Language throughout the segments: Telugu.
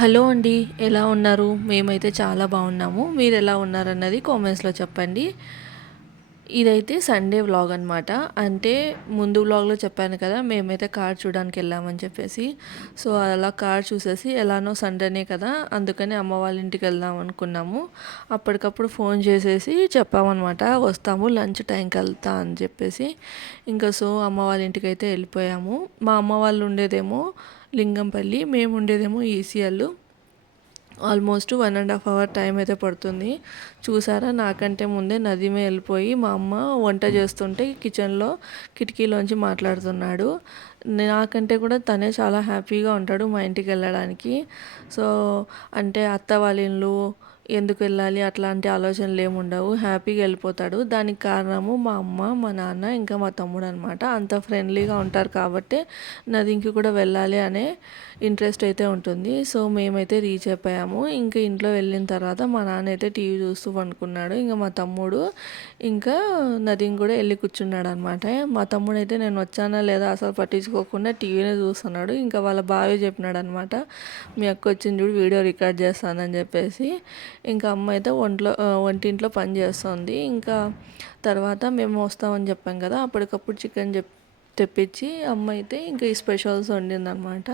హలో అండి ఎలా ఉన్నారు? మేమైతే చాలా బాగున్నాము. మీరు ఎలా ఉన్నారన్నది కామెంట్స్లో చెప్పండి. ఇదైతే సండే వ్లాగ్ అనమాట అంటే ముందు వ్లాగ్లో చెప్పాను కదా మేమైతే కార్ చూడడానికి వెళ్ళామని చెప్పేసి. సో అలా కార్ చూసేసి ఎలానో సండేనే కదా అందుకని అమ్మ వాళ్ళ ఇంటికి వెళ్దాం అనుకున్నాము. అప్పటికప్పుడు ఫోన్ చేసేసి చెప్పామన్నమాట వస్తాము లంచ్ టైంకి వెళ్తా అని చెప్పేసి. ఇంకా సో అమ్మ వాళ్ళ ఇంటికి అయితే వెళ్ళిపోయాము. మా అమ్మ వాళ్ళు ఉండేదేమో లింగంపల్లి. మేము ఉండేదేమో ECL. Almost one and half hour time అయితే పడుతుంది. చూసారా నాకంటే ముందే నదిమే వెళ్ళిపోయి మా అమ్మ వంట చేస్తుంటే కిచెన్లో కిటికీలోంచి మాట్లాడుతున్నాడు. నాకంటే కూడా తనే చాలా హ్యాపీగా ఉంటాడు మా ఇంటికి వెళ్ళడానికి. సో అంటే అత్త వాళ్ళ ఇల్లు ఎందుకు వెళ్ళాలి? అట్లాంటి ఆలోచనలు ఏమి ఉండవు. హ్యాపీగా వెళ్ళిపోతాడు. దానికి కారణము మా అమ్మ మా నాన్న ఇంకా మా తమ్ముడు అనమాట అంత ఫ్రెండ్లీగా ఉంటారు కాబట్టి నదికి కూడా వెళ్ళాలి అనే ఇంట్రెస్ట్ అయితే ఉంటుంది. సో మేమైతే రీచ్ అయిపోయాము. ఇంకా ఇంట్లో వెళ్ళిన తర్వాత మా నాన్న అయితే టీవీ చూస్తూ పండుకున్నాడు. ఇంకా మా తమ్ముడు ఇంకా నదిని కూడా వెళ్ళి కూర్చున్నాడు అనమాట మా తమ్ముడు అయితే నేను వచ్చానా లేదా అసలు పట్టించుకోకుండా టీవీనే చూస్తున్నాడు. ఇంకా వాళ్ళ బావే చెప్పినాడు అనమాట మీ అక్క వచ్చింది చూడు వీడియో రికార్డ్ చేస్తానని చెప్పేసి. ఇంకా అమ్మ అయితే ఒంట్లో వంటింట్లో పని చేస్తుంది. ఇంకా తర్వాత మేము వస్తామని చెప్పాం కదా అప్పటికప్పుడు చికెన్ చెప్ తెప్పించి అమ్మ అయితే ఇంకా ఈ స్పెషల్స్ వండిందనమాట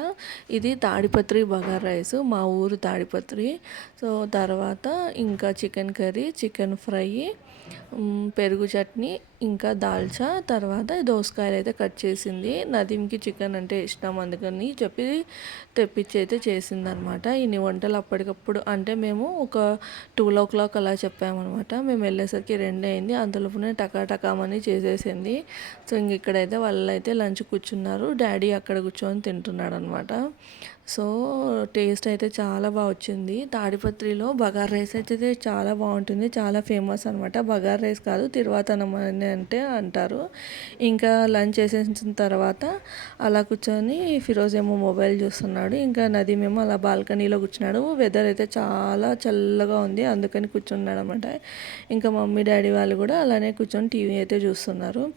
ఇది తాడిపత్రి బగార్ రైస్ మా ఊరు తాడిపత్రి. సో తర్వాత ఇంకా చికెన్ కర్రీ చికెన్ ఫ్రై పెరుగు చట్నీ ఇంకా దాల్చా తర్వాత దోసకాయలు అయితే కట్ చేసింది. నదీంకి చికెన్ అంటే ఇష్టం అందుకని చెప్పి తెప్పించి అయితే చేసిందనమాట ఇన్ని వంటలు అప్పటికప్పుడు అంటే మేము ఒక టూ ఓ క్లాక్ అలా చెప్పామన్నమాట. మేము వెళ్ళేసరికి రెండు అయింది అంతలోపునే టకాటకామని చేసేసింది. సో ఇంక ఇక్కడైతే వాళ్ళు అయితే లంచ్ కూర్చున్నారు. డాడీ అక్కడ కూర్చొని తింటున్నాడు అనమాట సో టేస్ట్ అయితే చాలా బాగా వచ్చింది. తాడిపత్రిలో బగార్ రైస్ అయితే చాలా బాగుంటుంది. చాలా ఫేమస్ అనమాట బగార్ రైస్ కాదు తిరువాతనం అని అంటే అంటారు. ఇంకా లంచ్ చేసేసిన తర్వాత అలా కూర్చొని ఫిరోజ్ ఏమో మొబైల్ చూస్తున్నాడు. ఇంకా నది ఏమో అలా బాల్కనీలో కూర్చున్నాడు. వెదర్ అయితే చాలా చల్లగా ఉంది. అందుకని కూర్చున్నాడు అనమాట ఇంకా మమ్మీ డాడీ వాళ్ళు కూడా అలానే కూర్చొని టీవీ అయితే చూస్తున్నారు.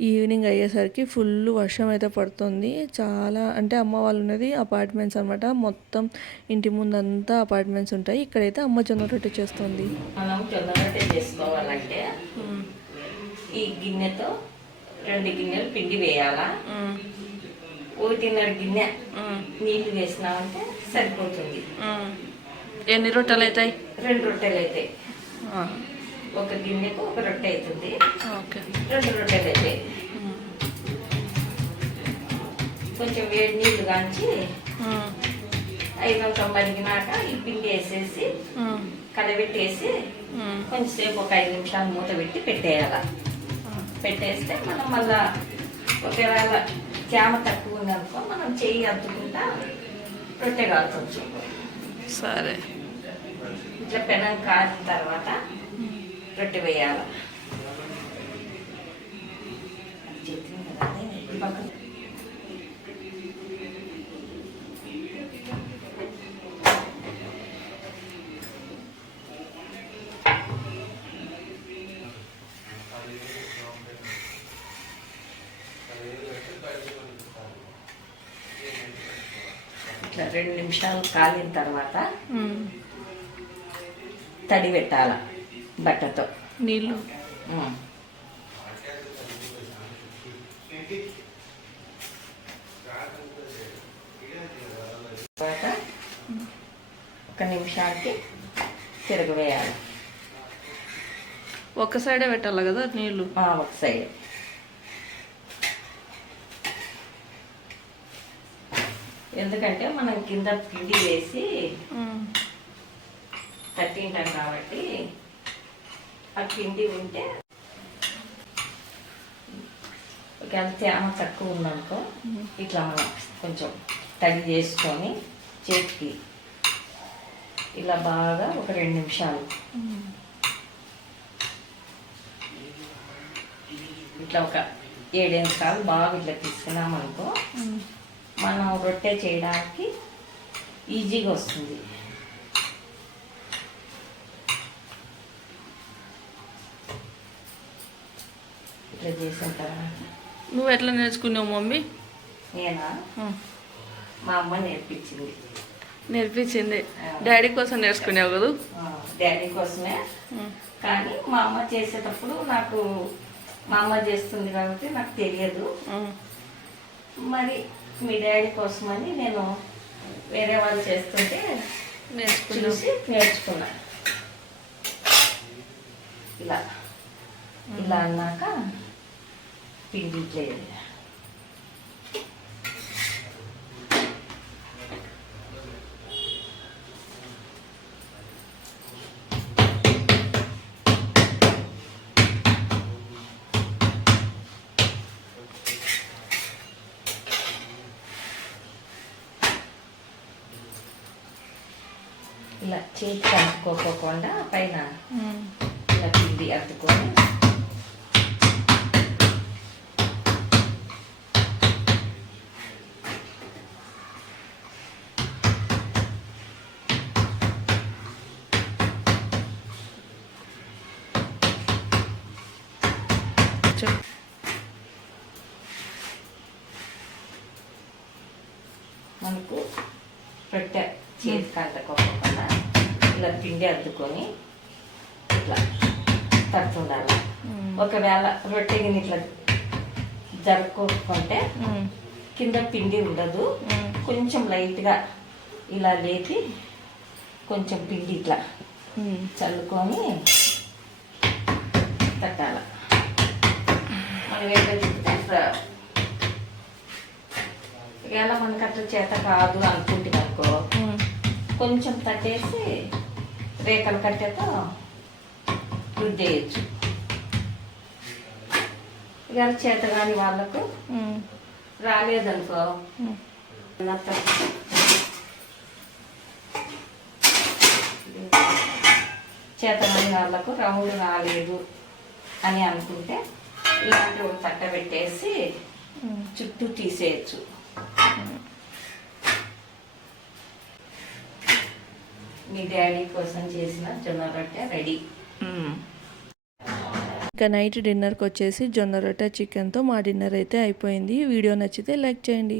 ఈవినింగ్ అయ్యేసరికి ఫుల్ వర్షం అయితే పడుతుంది. చాలా అంటే అమ్మ వాళ్ళు ఉన్నది అపార్ట్మెంట్ అపార్ట్మెంట్స్ అనమాట మొత్తం ఇంటి ముందంతా అపార్ట్మెంట్స్ ఉంటాయి. ఇక్కడైతే అమ్మ జొన్న రొట్టె చేస్తుంది. మనం జొన్న రొట్టె చేసుకోవాలంటే ఈ గిన్నెతో రెండు గిన్నెలు పిండి వేయాలా? ఒకటిన్నర గిన్నె నీళ్ళు వేసినామంటే సరిపోతుంది. ఎన్ని రొట్టెలు అవుతాయి రెండు రొట్టెలు అయితే ఒక గిన్నెకు ఒక రొట్టె అవుతుంది రెండు రొట్టెలు అయితే కొంచెం వేడి నీళ్ళు కాంచి ఐదు నిమిషం మరిగినాక ఈ పిండి వేసేసి కలబెట్టేసి కొంచెంసేపు ఒక ఐదు నిమిషాలు మూత పెట్టి పెట్టేయాల. పెట్టేస్తే మనం మళ్ళా ఒకవేళ తేమ తక్కువ ఉందనుకో మనం చెయ్యి అద్దుకుంటా రొట్టె కాల్చవచ్చు సరే. ఇట్లా పెనం కాలిన తర్వాత రొట్టె వేయాలి. ఇట్లా రెండు నిమిషాలు కాలిన తర్వాత తడి పెట్టాల బట్టతో. నీళ్ళు. తర్వాత ఒక నిమిషానికి తిరగవేయాలి. ఒక సైడే పెట్టాలి కదా నీళ్ళు? ఒక సైడ్. ఎందుకంటే మనం కింద పిండి వేసి తట్టింటాం కాబట్టి ఆ పిండి ఉంటే ఒకవేళ తేమ తక్కువ ఉందనుకో ఇట్లా మనం కొంచెం తడి చేసుకొని చేతికి ఇలా బాగా ఒక రెండు నిమిషాలు ఇట్లా ఒక ఏడెనిమిది సార్లు బాగా ఇట్లా తీసుకున్నామనుకో మనం రొట్టె చేయడానికి ఈజీగా వస్తుంది. ఇట్లా చేసిన తర్వాత నువ్వు ఎట్లా నేర్చుకున్నావు మమ్మీ? నేనా? మా అమ్మ నేర్పించింది. నేర్పించింది. డాడీ కోసం నేర్చుకునేవు కదా? డాడీ కోసమే. కానీ మా అమ్మ చేసేటప్పుడు నాకు మా అమ్మ చేస్తుంది కాబట్టి నాకు తెలియదు. మరి మీ డాడీ కోసమని నేను వేరే వాళ్ళు చేస్తుంటే చూసి నేర్చుకున్నా. ఇలా. ఇలా అన్నాక పిండి ఇట్లా చేతికి అంటుకోకుండా పైన ఇలా పిండి అద్దుకొని చెప్పు. మనకు రొట్టె చేతికి అంటుకోకుండా ఇలా పిండి అద్దుకొని ఇట్లా తడుతుండాలి ఒకవేళ రొట్టె గిన్నె ఇట్లా జరుపుకుంటే కింద పిండి ఉండదు. కొంచెం లైట్గా ఇలా లేపి కొంచెం పిండి ఇట్లా చల్లుకొని తట్టాల. మనం అట్లా ఒకవేళ మనకి అట్లా చేత కాదు అనుకుంటే అనుకో కొంచెం తట్టేసి రేఖలు కట్టేతో రుద్దేయచ్చు. ఇవాళ చేత కాని వాళ్ళకు రాలేదనుకో. చేత కాని వాళ్ళకు రౌండ్ రాలేదు అని అనుకుంటే ఇలాంటి ఒక తట్ట పెట్టేసి చుట్టూ తీసేయచ్చు. మీ డాడీ కోసం చేసిన జొన్న రొట్టె రెడీ. ఇంకా నైట్ డిన్నర్కి వచ్చేసి జొన్న రొట్టె చికెన్తో మా డిన్నర్ అయితే అయిపోయింది. వీడియో నచ్చితే లైక్ చేయండి.